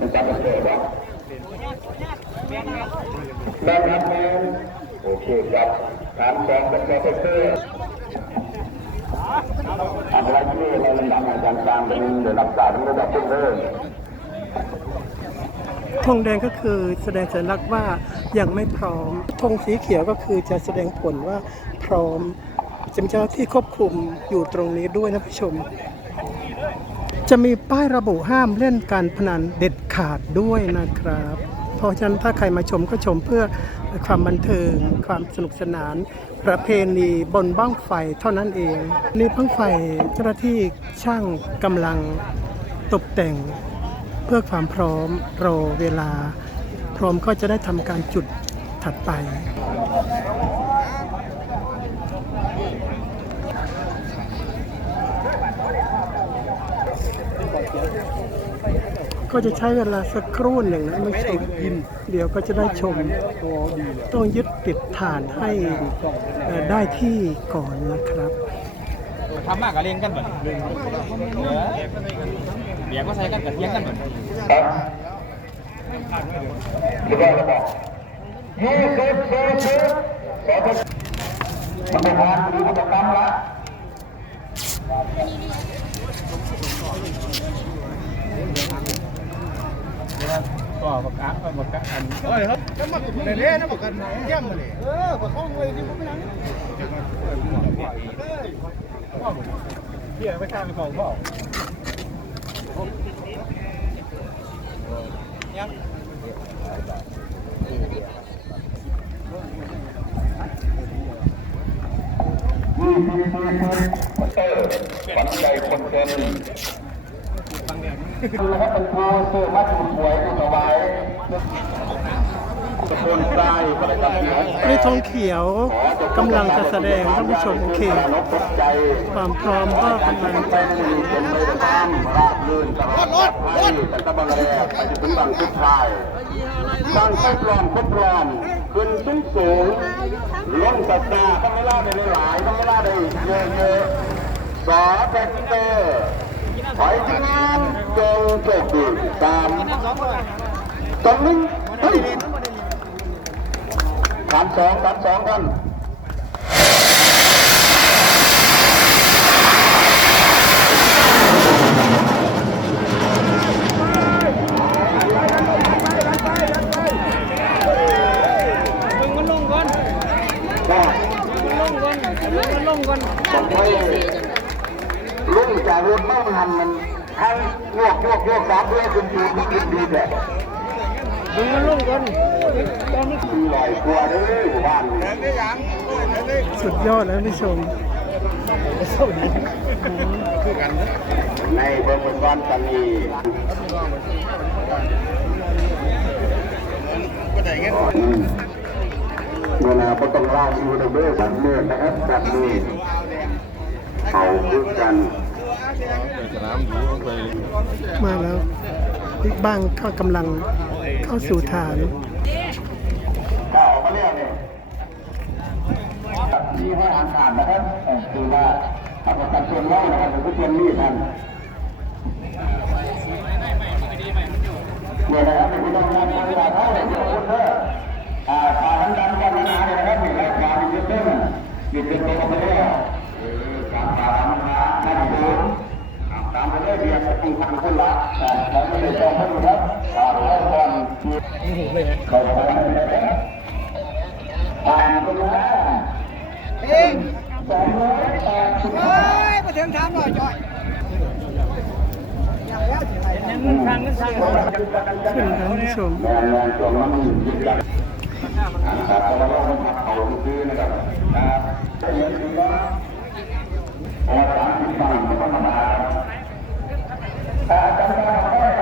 นะครับโอเคครับได้ครับแม่โอเคครับถามสองเป็นโปรเฟสเซอร์อะไรที่เราลำดับอาจารย์กลางเป็นระดับสามระดับต้นเริ่ม ธงแดงก็คือแสดงสัญลักษณ์ว่ายังไม่พร้อมธงสีเขียวก็คือจะแสดงผลว่าพร้อมจะมีเจ้าที่ควบคุมอยู่ตรงนี้ด้วยนะผู้ชม จะมีป้ายระบุห้ามเล่นการพนันเด็ดขาดด้วยนะครับ เพราะฉะนั้นถ้าใครมาชมก็ชมเพื่อความบันเทิง ความสนุกสนาน ประเพณีบนบ้างไฟเท่านั้นเอง นี่บ้างไฟเจ้าหน้าที่ช่างกำลังตกแต่ง เพื่อความพร้อมรอเวลา พร้อมก็จะได้ทำการจุดถัดไป ก็จะใช้เวลาสักครู่หนึ่งนะไม่ชมเดี๋ยวก็จะได้ชม ต้องยึดติดฐานให้ได้ที่ก่อนนะครับ ทำมากกับเลี้ยงกันเหมือนเออเบียร์ก็ใส่กันกับเลี้ยงกันเหมือนครับคิดว่าระบอกยี่สิบสี่สิบสองพันมันเป็นงานหรือกิจกรรมละก็ประกาศประกาศอันเอ้ยครับจะมาเล่นนะประกันเยี่ยมเลยเออประคองเลยที่ผมไม่นั่ง เบียร์ไม่ข้ามไปของพ่อยังยี่สิบสี่สิบเออปัจจัยคนเป็นคือให้เป็นครูซื้อมาถูกหวยถูกเอาไว้ตะโก นทรายบริกรรมเสียงนี่ธงเขียวกำลังจะแสดงท่านผู้ชมโอเคนกตกใจความพร้อมก็กำลังไปจะไม่ดีเป็นไปตามราบลื่นตลอดปลอดภัยแต่ตะบังแรกไปจนถึงบังสุดท้ายบางครบรอมครบรอมขึ้นสูงสูงล้นสัตาต้องไม่ล่าได้หลายต้องไม่ล่าได้เยอะเยอะสอแท็กเตอร์ถอยทีงานจงโชคดีตามตรงนึงเฮ้ย สามสองสามสองกันมึงมันลงก่อนก็มันลงก่อนมึงมันลงก่อนผมให้ลุงจากรถเมื่อหันมันให้โยกโยกโยกสามเพื่อคุณจูนมันดีดีแหละ มึงมันลงก่อนตอนนี้มีลอยกลัวเด้อหมู่บ้านนี่สุดยอดนะท่านผู้ชมในเบื้องบนบ้านตานีอืมเวลาก็ต้องล่าอยู่ในเบื้องสันเมื่อนะครับแบบนี้เอาคือกันมาแล้วบิ๊กบ้างก็กำลัง เข้าสู่ฐานถ้าออกมาเนี่ยเนี่ยมีให้อ่านอ่านนะครับคือว่าถ้าประกันชนไว้นะครับผมก็ชนนี่ท่านเนี่ยนะครับเป็นพี่น้องงานทางกาเท่าไหร่เดียวคุณเถอะอ่าทางดันกันนาเนี่ยนะครับมีรายการมีเรื่องมีเป็นตัวมาแล้วเออการตามมานั่นคือตามไปเรื่อยเรียนจริงทางคนละแต่ไม่ได้จองให้ดูครับตามให้ก่อน เขาบอกว่าไม่ได้ครับตามกันมาเองสองร้อยแปดสิบห้ามาถึงทางหน่อยจ่อยยังเงินทางเงินทางขึ้นนะท่านผู้ชมแมนแมนตัวมันยึดกันนะครับ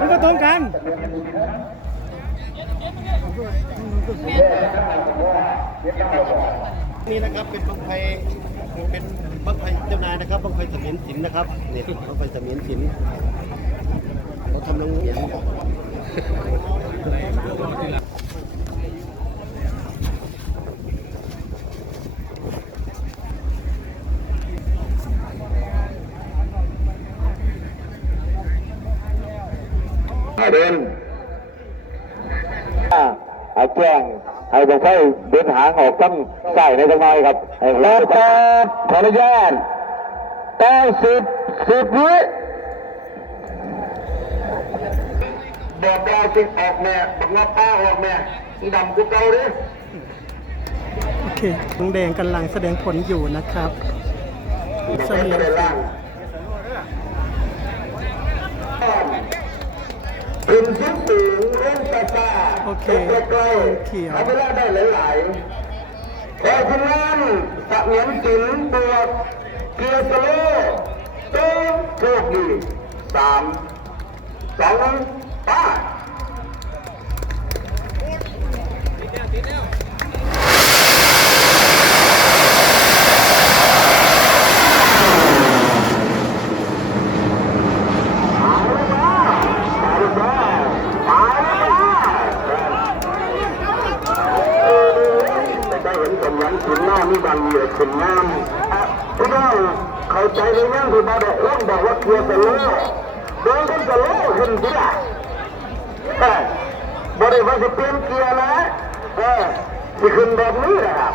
มันก็ตรงกันนี่นะครับเป็นบังไฟเป็นบังไฟเจ้านายนะครับบังไฟสมียนสินนะครับเนี่ยบังไฟสมียนสินเขาทำรังเหียน เดินเอาแจ้งให้บอกให้เดินหางออกตั้งใส่ในจังหน่อยครับแล้วแต่ขออนุญาตเก้าสิบสิบวิบอกดาวสิออกแม่บอกว่าป้าออกแม่ดำกูเกาดิโอเคทองแดงกำลังแสดงผลอยู่นะครับสมี ยนล่างขึ้นสูงสูงเร่งตาตาโอเคใกล้เขียวๆทำเวลาได้หลายๆแต่คุณงานสะเหมียนสินบวกเกียร์สโลเต้นโชคดีสามสองหนึ่งไป้าได้เห็นสมยันขุนหน้ามีบางเหยื่อขุนน้ำพี่น้องเข้าใจในเรื่องที่บาดอ้วนบอกว่าเกียร์สโลโดนกันสโลขึ้นที่ละเออบริวารจะเปลี่ยนเกียร์นะเออที่ขึ้นแบบนี้นะครับ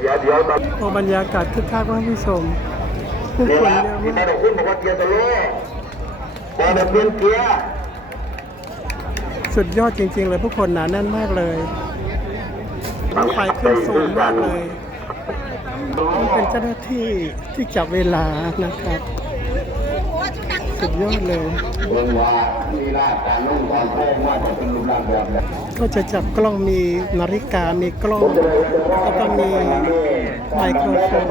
เดี๋ยวเดี๋ยวตอนโอ้บรรยากาศคึกคักมากผู้ชมผู้นี่คนละเยอะที่มาบากดอ้วนบอกว่าเกียร์สโลบอดเปลี่ยนเกียร์สุดยอดจริงๆเลยผู้คนหนาแน่นมากเลยไฟขึ้นสูงมากเลยมั นเป็นเจ้าหน้าที่ที่จับเวลานะครับสุดยอดเลย ก็จะจับกล้องมีนาฬิกา มีกล้อง แล้วก็มีไมโครโฟน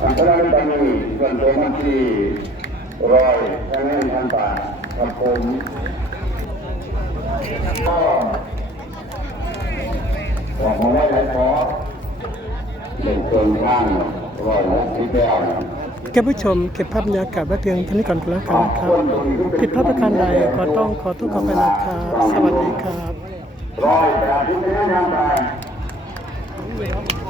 ทางคณะกรรมการส่วนตัวมันที่ร้อยคะแนนพันบาท ครับผมก็บอกมาว่าจะขอเล่นเกินข้างร้อยหกสิบแล้วนะแกผู้ชมเก็บภาพบรรยากาศไว้เพียงเท่านี้ก่อนก็แล้วกันนะครับผิดพลาดประการใดก็ต้องขอโทษขอไปนะครับ สวัสดีครับร้อยแปดสิบคะแนนพันบาท